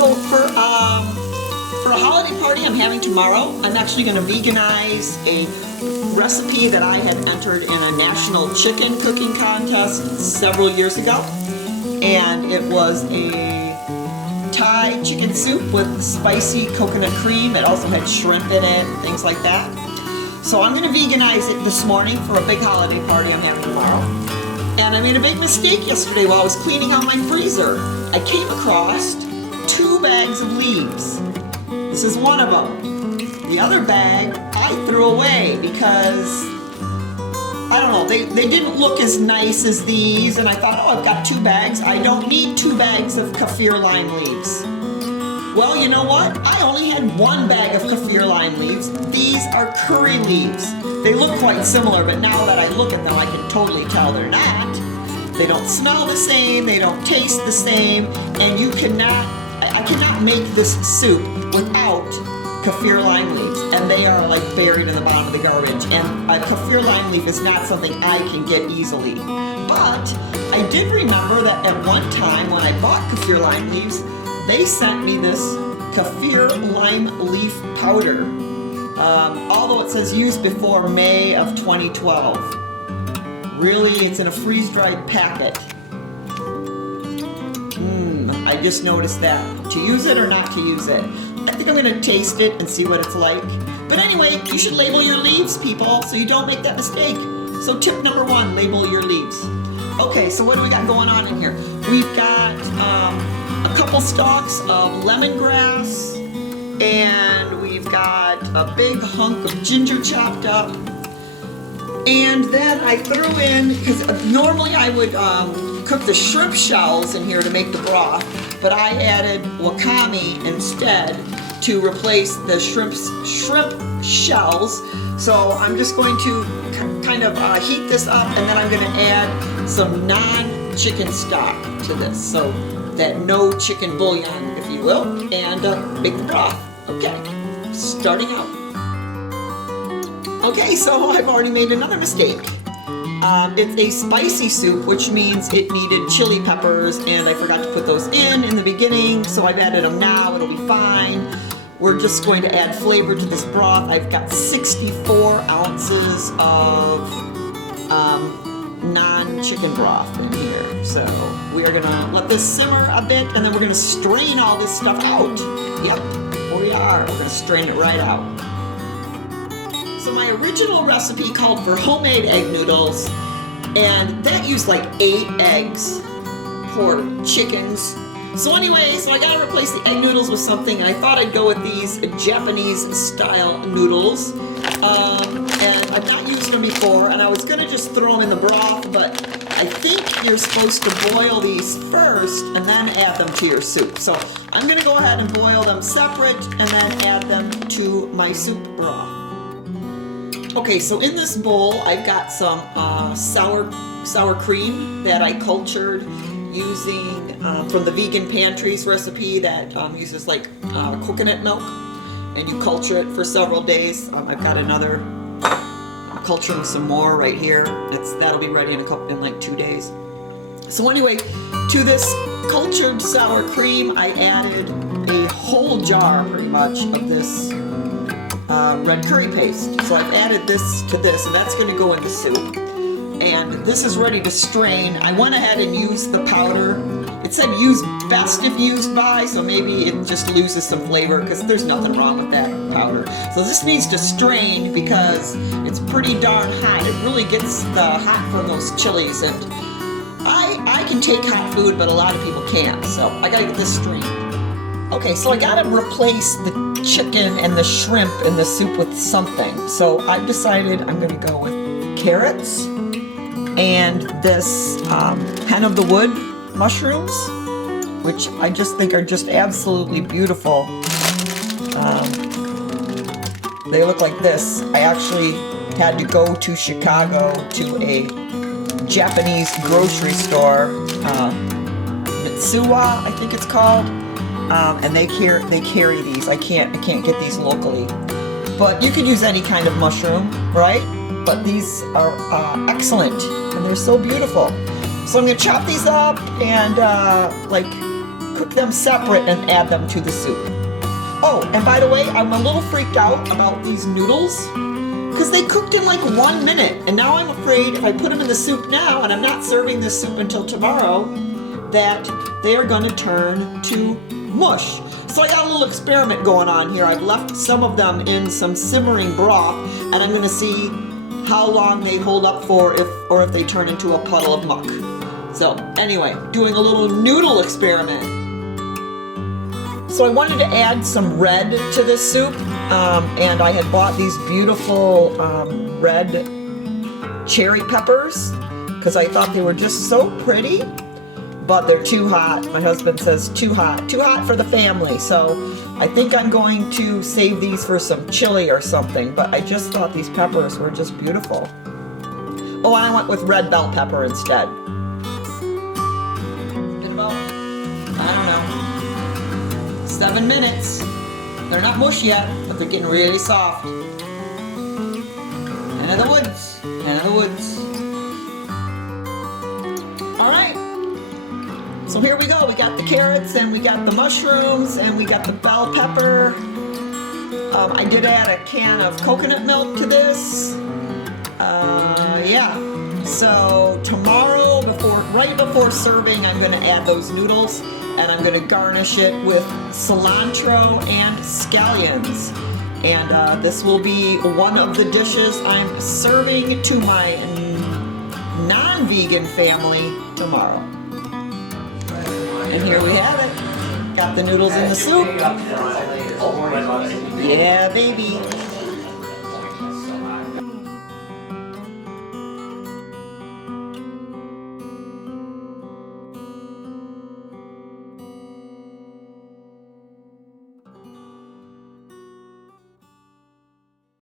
So for a holiday party I'm having tomorrow, I'm actually going to veganize a recipe that I had entered in a national chicken cooking contest several years ago. And it was a Thai chicken soup with spicy coconut cream. It also had shrimp in it and things like that. So I'm going to veganize it this morning for a big holiday party I'm having tomorrow. And I made a big mistake yesterday while I was cleaning out my freezer. I came across 2 bags of leaves. This is one of them. The other bag I threw away because, I don't know, they didn't look as nice as these, and I thought, oh, I've got 2 bags. I don't need 2 bags of kaffir lime leaves. Well, you know what? I only had 1 bag of kaffir lime leaves. These are curry leaves. They look quite similar, but now that I look at them, I can totally tell they're not. They don't smell the same, they don't taste the same, and I cannot make this soup without kaffir lime leaves, and they are like buried in the bottom of the garbage, and a kaffir lime leaf is not something I can get easily. But I did remember that at one time when I bought kaffir lime leaves, they sent me this kaffir lime leaf powder, although it says used before May of 2012. Really, it's in a freeze-dried packet. I just noticed that. To use it or not to use it? I think I'm going to taste it and see what it's like. But anyway, you should label your leaves, people, so you don't make that mistake. So tip number 1, label your leaves. Okay, so what do we got going on in here? We've got a couple stalks of lemongrass, and we've got a big hunk of ginger chopped up. And then I threw in, because normally I would cook the shrimp shells in here to make the broth, but I added wakame instead to replace the shrimp shells. So I'm just going to kind of heat this up, and then I'm going to add some non-chicken stock to this, so that no chicken bouillon, if you will, and make the broth. Okay, starting out. Okay, so I've already made another mistake. It's a spicy soup, which means it needed chili peppers, and I forgot to put those in the beginning, so I've added them now. It'll be fine. We're just going to add flavor to this broth. I've got 64 ounces of non-chicken broth in here. So we are gonna let this simmer a bit, and then we're gonna strain all this stuff out. Yep, here we are. We're gonna strain it right out. So my original recipe called for homemade egg noodles, and that used like 8 eggs. Poor chickens. So anyway, I gotta replace the egg noodles with something, and I thought I'd go with these Japanese style noodles. And I've not used them before, and I was gonna just throw them in the broth, but I think you're supposed to boil these first and then add them to your soup. So I'm gonna go ahead and boil them separate and then add them to my soup broth. Okay, so in this bowl, I've got some sour cream that I cultured using from the Vegan Pantry's recipe that uses like coconut milk, and you culture it for several days. I've got another, I'm culturing some more right here. That'll be ready in like 2 days. So anyway, to this cultured sour cream, I added a whole jar pretty much of this red curry paste. So I've added this to this, and that's going to go in the soup. And this is ready to strain. I went ahead and used the powder. It said use best if used by, so maybe it just loses some flavor because there's nothing wrong with that powder. So this needs to strain because it's pretty darn hot. It really gets the hot from those chilies, and I can take hot food, but a lot of people can't. So I gotta get this strained. Okay, so I gotta replace the chicken and the shrimp in the soup with something. So I've decided I'm gonna go with carrots and this hen of the wood mushrooms, which I just think are just absolutely beautiful. They look like this. I actually had to go to Chicago to a Japanese grocery store, Mitsuwa, I think it's called. And they carry these. I can't get these locally, but you can use any kind of mushroom, right? But these are excellent, and they're so beautiful. So I'm gonna chop these up and like cook them separate and add them to the soup. Oh, and by the way, I'm a little freaked out about these noodles because they cooked in like 1 minute. And now I'm afraid if I put them in the soup now, and I'm not serving this soup until tomorrow, that they are going to turn to mush. So I got a little experiment going on here. I've left some of them in some simmering broth, and I'm going to see how long they hold up for, if they turn into a puddle of muck. So anyway, doing a little noodle experiment. So I wanted to add some red to this soup, and I had bought these beautiful red cherry peppers because I thought they were just so pretty, but they're too hot. My husband says too hot for the family. So I think I'm going to save these for some chili or something, but I just thought these peppers were just beautiful. Oh, I went with red bell pepper instead. In about, I don't know, 7 minutes. They're not mush yet, but they're getting really soft. Hen of the woods, hen of the woods. All right. So here we go. We got the carrots, and we got the mushrooms, and we got the bell pepper. I did add a can of coconut milk to this. Yeah. So tomorrow, right before serving, I'm going to add those noodles, and I'm going to garnish it with cilantro and scallions. And this will be one of the dishes I'm serving to my non-vegan family tomorrow. And here we have it. Got the noodles in the soup. Yeah, baby.